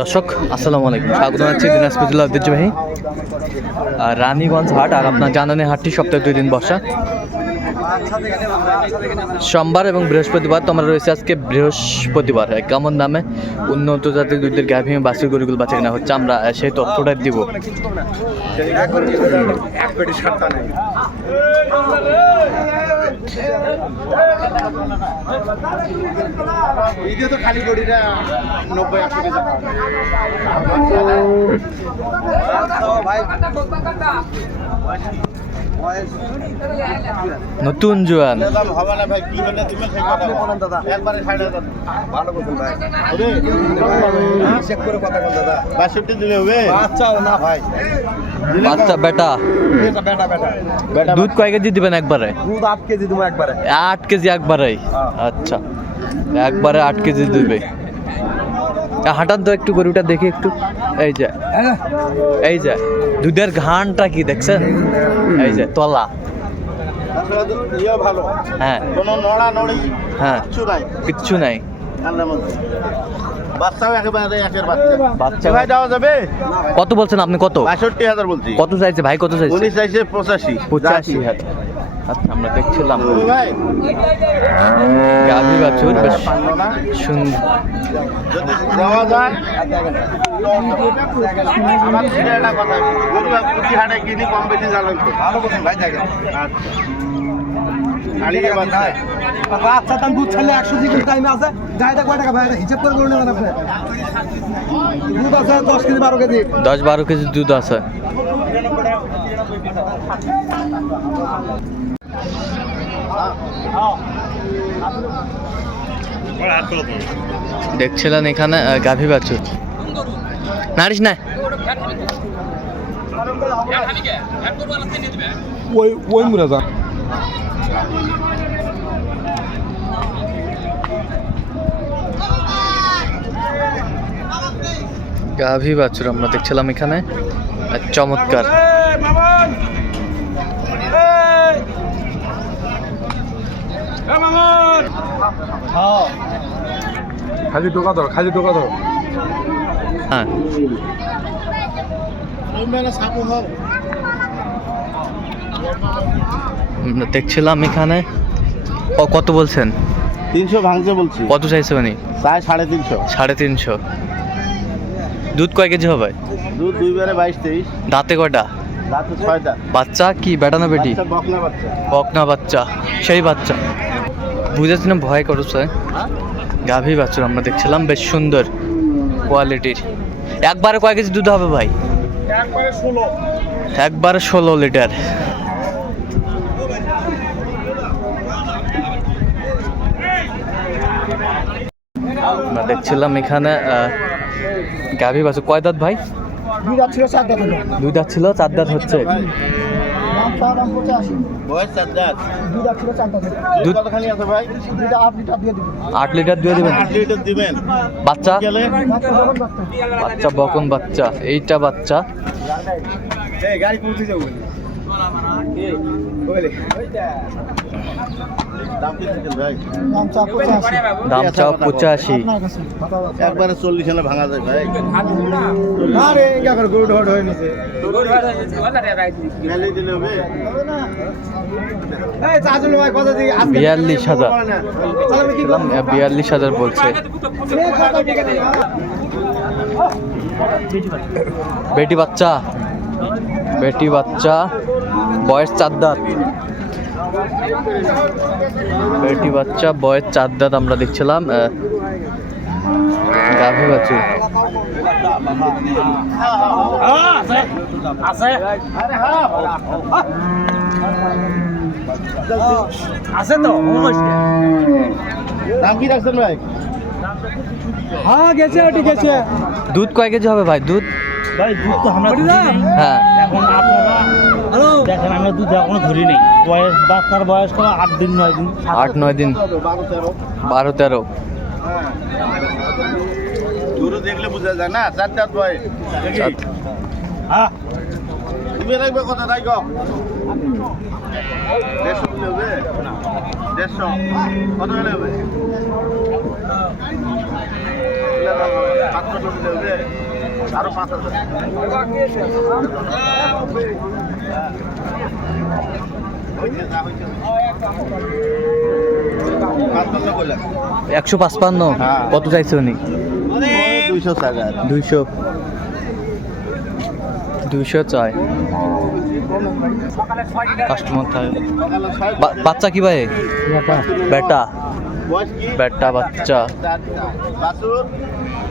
দর্শক, আসসালামু আলাইকুম। স্বাগত জানাচ্ছি দিনাজপুর জেলা ঐতিহ্যবাহী রানীগঞ্জ হাট। আর আপনার জানানি হাটটি সপ্তাহে দুই দিন বসা। সোমবার এবং বৃহস্পতিবার তোমরা রয়েছে আজকে বৃহস্পতিবার। কেমন দামে উন্নত জাতির দুধের গাভী বাছুর গরুগুলো বাচ্চা কেনা হচ্ছে। আমরা সেই তথ্যটা দিব। নতুন জোয়ান। একবারে বাচ্চা, বেটা। দুধ কয় কেজি দিবেন একবারে? একবারে আট কেজি একবারেই আচ্ছা একবারে আট কেজি দিবে। আ, হাঁটান তো একটু গরুটা দেখি একটু। এই যে এই যে দুধের ঘানটা কি দেখছেন? এই যে তলা। হ্যাঁ। হ্যাঁ। কিচ্ছু নাই। কত বলছেন আপনি কত? বাষট্টি হাজার বলছি। কত চাইছে ভাই? কত চাইছে? চাইছে পঁচাশি। পঁচাশি হাজার। আচ্ছা আমরা দেখছিলাম। গাভী বাছুর বেশ সুন্দর। কম বেশি জানেন তো। ভালো বলছেন ভাই দেখেন আলিয়ে বাচ্চা আচ্ছা দাম দুধ ছাড়লে একশো জিবি টাইমে আছে। গাড়িটা কয় টাকা ভাই হিসাব করে করে আপনি। দুধ আছে দশ কেজি বারো কেজি। দশ বারো কেজি দুধ আছে। দেখছিলেন এখানে গাভী বাছুর। নারিস না। ওই ওই মুরা যা। গাভী বাছুর আমরা দেখছিলাম এখানে। চমৎকার। খালি টোকা ধর খালি টোকা ধর। হ্যাঁ। দেখছিলাম এখানে। ও কত বলছেন? তিনশো ভাঙছে বলছি। কত চাইছে উনি? প্রায় সাড়ে তিনশো। সাড়ে তিনশো। দুধ কয় কেজি হবে? দুধ দুইবারে বাইশ তেইশ। দাঁতে ছয়টা বাচ্চা কি? বেটা না বেটি? বাচ্চা বকনা বাচ্চা। সেই বাচ্চা। বুঝেছি না ভয় করছে। গাভী বাছুর আমরা দেখছিলাম বেশ সুন্দর কোয়ালিটির। একবারে কয় কেজি দুধ হবে ভাই? একবারে ষোলো। লিটার। আমরা দেখছিলাম এখানে গাভী বাছুর। কয় দাঁত ভাই? দুধ ছিল চার দাঁত দুই দাঁত ছিল চার দাঁত হচ্ছে। আট লিটার দিয়ে দেবেন। আট লিটার দিবেন। বাচ্চা? গেলে বাচ্চা বাচ্চা। বকন বাচ্চা এইটা বাচ্চা। গাড়ি পৌঁছে যাব। দাম চাও পঁচাশি। একবারে চল্লিশ হলে ভাঙা যায় ভাই। গরু ঢট হয়ে নিছে। বিয়াল্লিশ হাজার। বিয়াল্লিশ হাজার বলছে। বেটি বাচ্চা। বেটি বাচ্চা। বয়স চার দাঁত বেটি বাচ্চা বয়স চার দাঁত আমরা দেখছিলাম গাভী বাছুর আছে তো দাম কি রাখছেন ভাই? হ্যাঁ গেছে ওটি গেছে। দুধ কয় কেজি হবে ভাই? দুধ? ভাই দুধ তো আমরা ধরি নাই। হ্যাঁ। এখন আপনারা দেখেন আমরা দুধ এখনও ধরি নেই। বয়স বাচ্চার বয়স তো আট দিন নয় দিন আট নয় দিন। বারো তেরো। হ্যাঁ গরু দেখলে বোঝা যায় না চার চার বয় চার- হ্যাঁ। তুমি রাখবে কত তাই গো দেড়শো হবে? দেড়শো। কত হবে? হবে? আরও পাঁচ একশো পাঁচপান্ন। কত চাইছে উনি? দুইশো। টাকা দুইশো দুইশো চাই কাস্টমার থাকে। বাচ্চা কি ভাই? বেটা। বেটা বাচ্চা।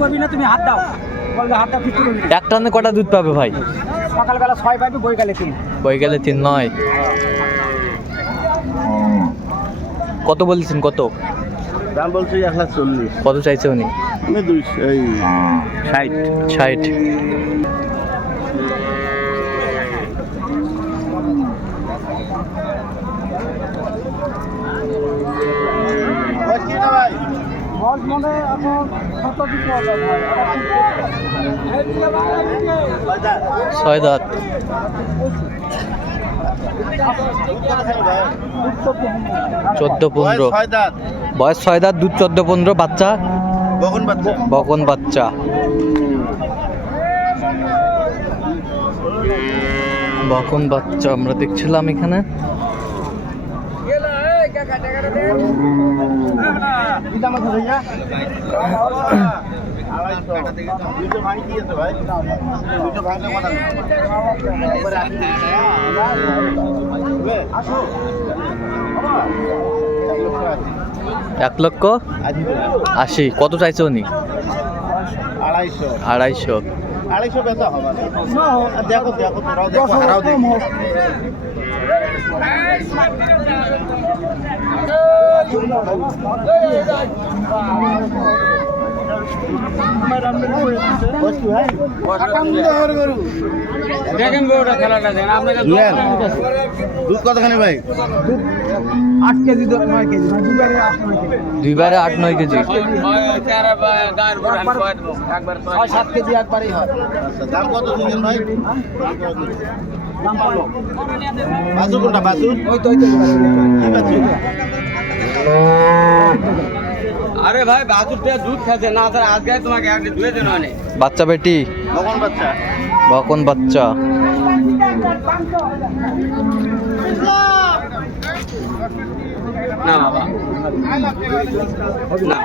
করবি না তুমি হাত দাও। বলবে হাত দাও কিছু করবি এক টানে কটা দুধ পাবে ভাই? সকালবেলা ছয় পাবি বই গেলে তিন। বই গেলে তিন নয়। কত বলছেন কত? দাম বলছি এক লাখ চল্লিশ। কত চাইছে উনি? এই ষাট। ষাট। মানে এখন ছয় দাঁত? চোদ্দ পনেরো। বয়স ছয় দাঁত, দুধ চোদ্দ পনেরো, বাচ্চা? বকন বাচ্চা। বকন বাচ্চা আমরা দেখছিলাম এখানে। কি দাম আছে ভাইয়া আড়াইশো দুইশো কি আছে ভাই দুইশো ভাঙলে কথা না। একবারে আসি। হবে? আসো। এক লক্ষ আশি। কত চাইছে উনি আড়াইশো আড়াইশো আড়াইশো বেচা হবে দেখো দেখো দেখো দেখেন গরুটা খেলাটা দেখেন আপনাকে দুধ কতখানি ভাই? আট কেজি নয় কেজি আট নয় কেজি। দুইবারে আট নয় কেজি? ছয় সাত কেজি একবারই হয়। আচ্ছা দাম কত ভাই? পালো বাসুর কোনটা? বাসুর? ওই তো কি বাছুর আরে ভাই বাছুরটা দুধ খাচ্ছে না স্যার আজকে তোমাকে আগে ধুয়ে দেন মানে। বাচ্চা বেটি? কখন বাচ্চা। বকন বাচ্চা। না বাবা। না।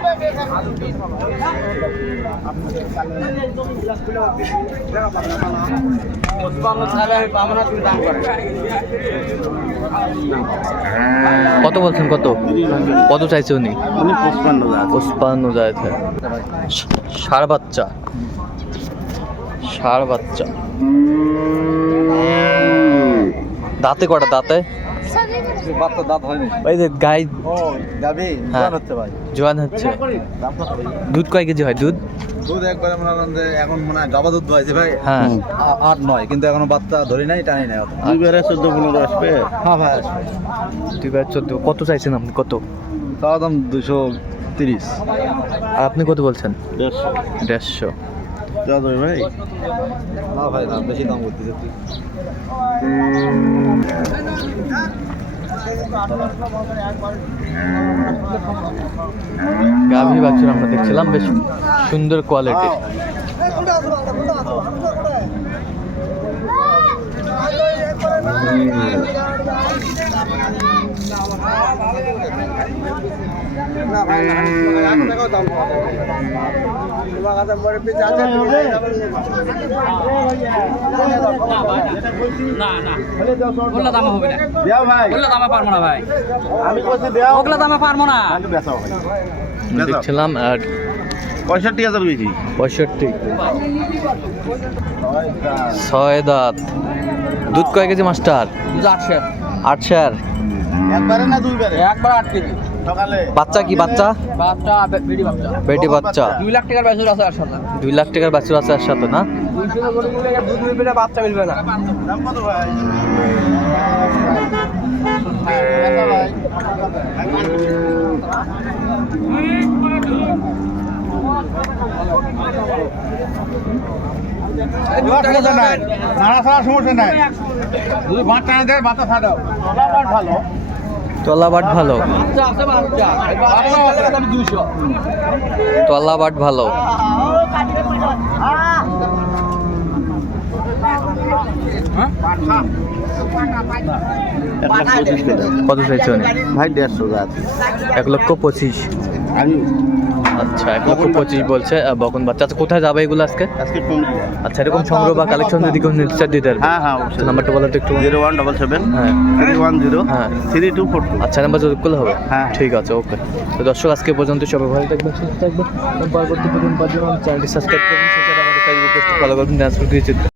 কত বলছেন কত? কত চাইছে উনি? পুষ্পান্ন যাইছে ষাড় বাচ্চা। সার বাচ্চা। দাঁতে কটা দাঁতে? বাচ্চা দাঁত হয়নি। ওই যে গাই ও যাবি হ্যাঁ। দাম হচ্ছে ভাই। জোয়ান হচ্ছে। ভাই দুধ কয় কেজি হয়? দুধ? দুধ একবারে মনে করেন যে এখন মনে হয় গাবা দুধ হয়েছে ভাই। হ্যাঁ। আট নয় কিন্তু এখনও বাচ্চা ধরি নাই টানি নাই দুই বেড়ে চোদ্দ পনেরো আসবে? হ্যাঁ ভাই দুই বার চোদ্দ। কত চাইছেন আপনি? কত? তাও দাম দুশো তিরিশ। আর আপনি কত বলছেন? দেড়শো। দেড়শো। ভাই। না ভাই দাম বেশি দাম করতেছে। গাভী বাছুর আমরা দেখছিলাম বেশ সুন্দর কোয়ালিটির দেও ভাই দামে না বেচাও ভাই দেখছিলাম পঁয়ষট্টি হাজার বেশি পঁয়ষট্টি ছয় দাঁত। দুধ কয় কেজি মাস্টার? আটশো আট চার একবারে না দুই বারে একবার আট কেজি। বাচ্চা কি বাচ্চা? বাচ্চা বাচ্চা। বেটি বাচ্চা। দুই লাখ টাকার বেচুর আছে আর সাথে দুই লাখ টাকার বাছুর আছে সাথে না? দুধ মিলবে বাচ্চা মিলবে না। দাম কত ভাই? সমস্যা নাই নাড়া ছাড়া সমস্যা নাই। যদি দেয় ভাতটা ছাড়াও ভালো। তলাবাট ভালো। তলাবাট ভালো। কত চাইছে ভাই দেড়শো এক লক্ষ পঁচিশ। আমি আচ্ছা এক লক্ষ পঁচিশ বলছে বকন বাচ্চা আচ্ছা কোথায় যাবে এগুলো আজকে আচ্ছা এরকম সংগ্রহ বা কালেকশন যদি কেউ নির্দেশ দিতে পারবে হ্যাঁ হ্যাঁ আচ্ছা, নাম্বারটা বলতে একটু জিরো ওয়ান ডবল সেভেন হ্যাঁ থ্রি ওয়ান জিরো হ্যাঁ। থ্রি টু ফোর আচ্ছা নাম্বার যোগ করলে হবে হ্যাঁ। ঠিক আছে ওকে তো দর্শক আজকে পর্যন্ত সবাই ভালো থাকবেন সুস্থ থাকবেন পরবর্তী প্রতিদিন পাওয়ার চ্যানেলটি সাবস্ক্রাইব করুন সেটা আমাদের ফেসবুক পেজটি ফলো করুন ডান্স প্রকৃতি